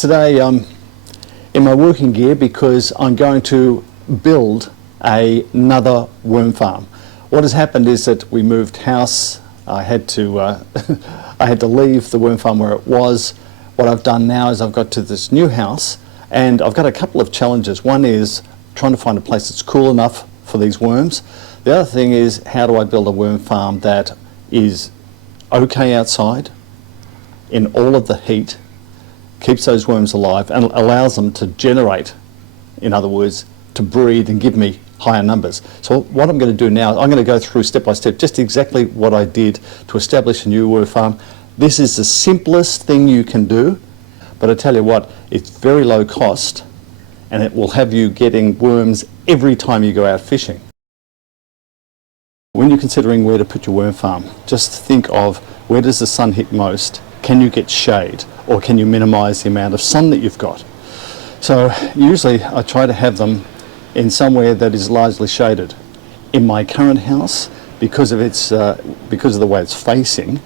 Today I'm in my working gear because I'm going to build another worm farm. What has happened is that we moved house. I had to I had to leave the worm farm where it was. What I've done now is I've got to this new house and I've got a couple of challenges. One is trying to find a place that's cool enough for these worms. The other thing is, how do I build a worm farm that is okay outside in all of the heat, keeps those worms alive and allows them to generate, in other words, to breed and give me higher numbers. So what I'm going to do now, I'm going to go through step by step just exactly what I did to establish a new worm farm. This is the simplest thing you can do, but I tell you what, it's very low cost and it will have you getting worms every time you go out fishing. When you're considering where to put your worm farm, just think of where does the sun hit most? Can you get shade, or can you minimise the amount of sun that you've got? So usually I try to have them in somewhere that is largely shaded. In my current house, because of the way it's facing,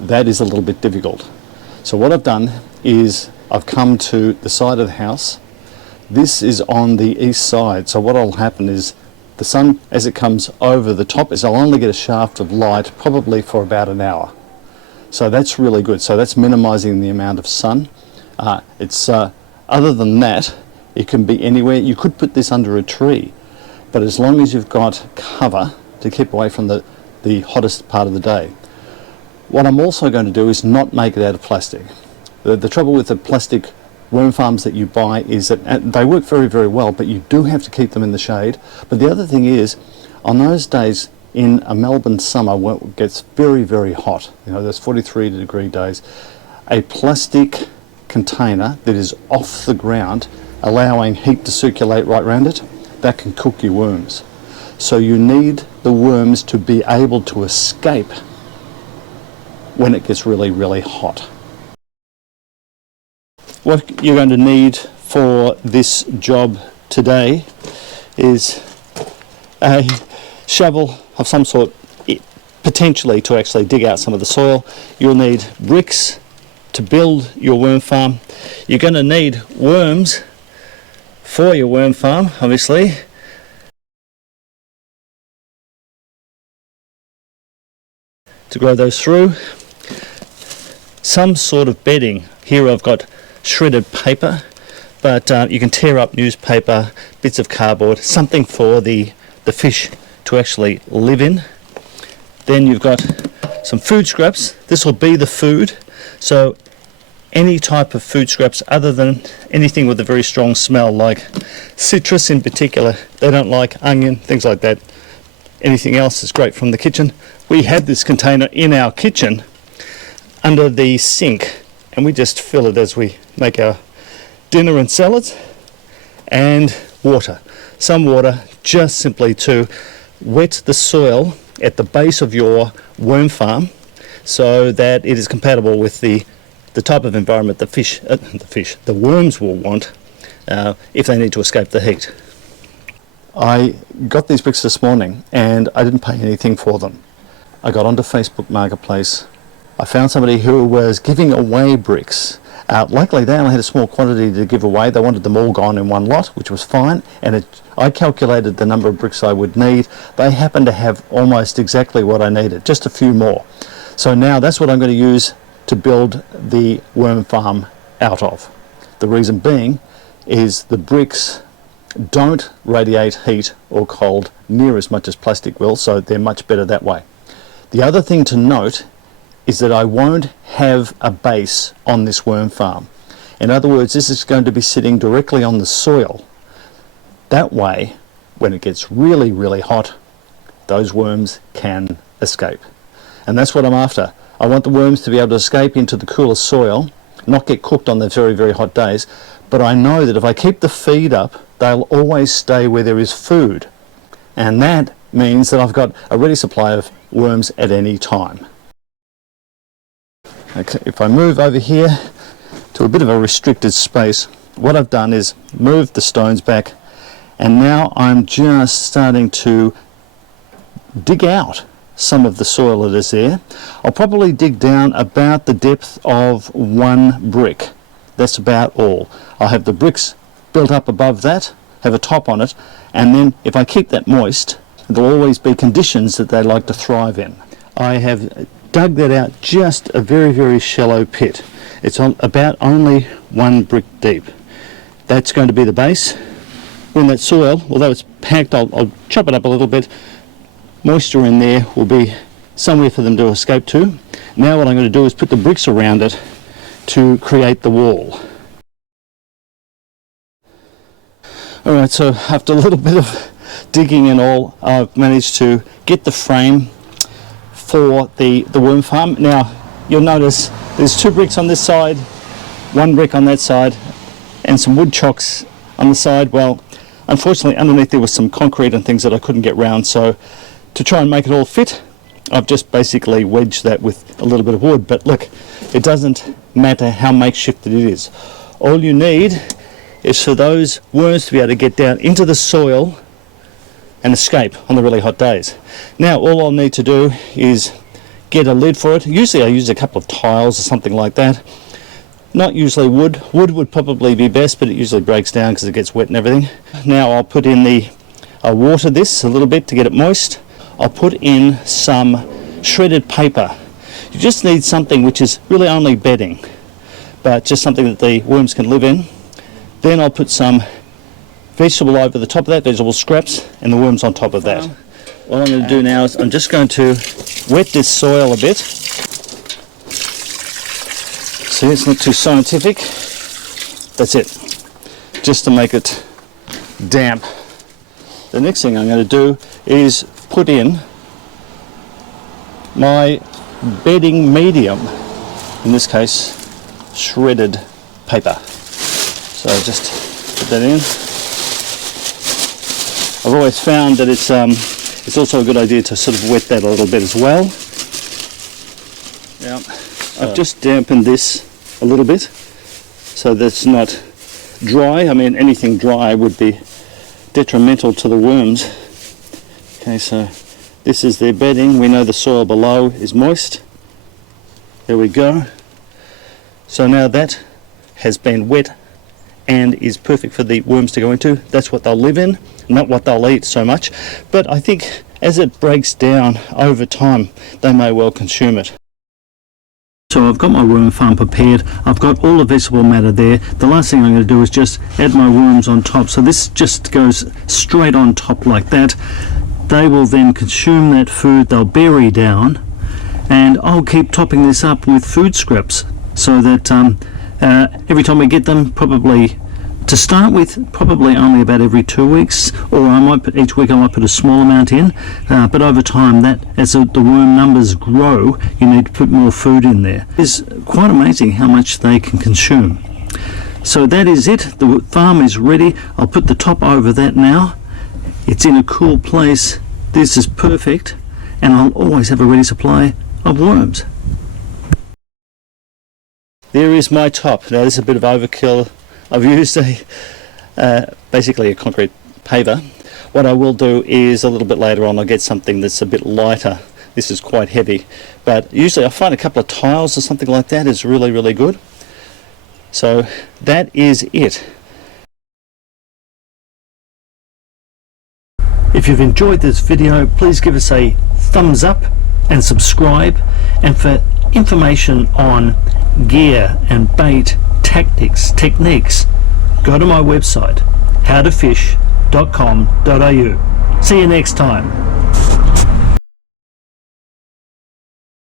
that is a little bit difficult. So what I've done is I've come to the side of the house. This is on the east side, so what will happen is the sun, as it comes over the top, is I'll only get a shaft of light probably for about an hour. So that's really good. So that's minimising the amount of sun. Other than that, it can be anywhere. You could put this under a tree, but as long as you've got cover to keep away from the hottest part of the day. What I'm also going to do is not make it out of plastic. The trouble with the plastic worm farms that you buy is that they work very, very well, but you do have to keep them in the shade. But the other thing is, on those days in a Melbourne summer when it gets very, very hot, you know, there's 43-degree days, a plastic container that is off the ground, allowing heat to circulate right around it, that can cook your worms. So you need the worms to be able to escape when it gets really, really hot. What you're going to need for this job today is a shovel of some sort, potentially to actually dig out some of the soil. You'll need bricks to build your worm farm. You're going to need worms for your worm farm, obviously. To grow those through. Some sort of bedding. Here I've got shredded paper, but you can tear up newspaper, bits of cardboard, something for the fish to actually live in. Then you've got some food scraps. This will be the food, so any type of food scraps other than anything with a very strong smell, like citrus in particular. They don't like onion, things like that. Anything else is great from the kitchen. We had this container in our kitchen under the sink, and we just fill it as we make our dinner and salads, and water. Some water just simply to wet the soil at the base of your worm farm so that it is compatible with the type of environment the worms will want if they need to escape the heat. I got these bricks this morning and I didn't pay anything for them. I got onto Facebook Marketplace. I found somebody who was giving away bricks. Luckily they only had a small quantity to give away. They wanted them all gone in one lot, which was fine, and I calculated the number of bricks I would need. They happened to have almost exactly what I needed, just a few more. So now that's what I'm going to use to build the worm farm out of. The reason being is the bricks don't radiate heat or cold near as much as plastic will, so they're much better that way. The other thing to note is that I won't have a base on this worm farm. In other words, this is going to be sitting directly on the soil. That way, when it gets really, really hot, those worms can escape. And that's what I'm after. I want the worms to be able to escape into the cooler soil, not get cooked on the very, very hot days, but I know that if I keep the feed up, they'll always stay where there is food. And that means that I've got a ready supply of worms at any time. Okay, if I move over here to a bit of a restricted space, what I've done is moved the stones back, and now I'm just starting to dig out some of the soil that is there. I'll probably dig down about the depth of one brick That's about all. I'll have the bricks built up above that, have a top on it, and then if I keep that moist, there'll always be conditions that they like to thrive in. I have dug that out just a very, very shallow pit. It's on about only 1 brick deep. That's going to be the base. When that soil, although it's packed, I'll chop it up a little bit. Moisture in there will be somewhere for them to escape to. Now what I'm going to do is put the bricks around it to create the wall. Alright, so after a little bit of digging and all, I've managed to get the frame for the worm farm. Now you'll notice there's 2 bricks on this side, 1 brick on that side, and some wood chocks on the side. Well, unfortunately underneath there was some concrete and things that I couldn't get round, so to try and make it all fit, I've just basically wedged that with a little bit of wood. But look, it doesn't matter how makeshifted it is. All you need is for those worms to be able to get down into the soil and escape on the really hot days. Now all I'll need to do is get a lid for it. Usually I use a couple of tiles or something like that. Not usually wood. Wood would probably be best, but it usually breaks down because it gets wet and everything. Now I'll put in I'll water this a little bit to get it moist. I'll put in some shredded paper. You just need something which is really only bedding, but just something that the worms can live in. Then I'll put some vegetable over the top of that, vegetable scraps, and the worms on top of that. What I'm going to do now is I'm just going to wet this soil a bit. See, it's not too scientific. That's it, just to make it damp. The next thing I'm going to do is put in my bedding medium, in this case shredded paper. So just put that in. I've always found that it's also a good idea to sort of wet that a little bit as well. Yeah, I've just dampened this a little bit so that it's not dry. I mean, anything dry would be detrimental to the worms. Okay, so this is their bedding. We know the soil below is moist. There we go. So now that has been wet and is perfect for the worms to go into. That's what they'll live in, not what they'll eat so much. But I think as it breaks down over time, they may well consume it. So I've got my worm farm prepared. I've got all the vegetable matter there. The last thing I'm going to do is just add my worms on top. So this just goes straight on top like that. They will then consume that food, they'll bury down, and I'll keep topping this up with food scraps so that every time we get them, probably to start with, probably only about every 2 weeks, or I might put each week I might put a small amount in, but over time, that as the worm numbers grow, you need to put more food in there. It's quite amazing how much they can consume. So that is it. The farm is ready. I'll put the top over that now. It's in a cool place. This is perfect, and I'll always have a ready supply of worms. There is my top. Now this is a bit of overkill. I've used basically a concrete paver. What I will do is a little bit later on I'll get something that's a bit lighter. This is quite heavy, but usually I find a couple of tiles or something like that is really, really good. So that is it. If you've enjoyed this video, please give us a thumbs up and subscribe. And for information on gear and bait, tactics, techniques, go to my website, howtofish.com.au. See you next time.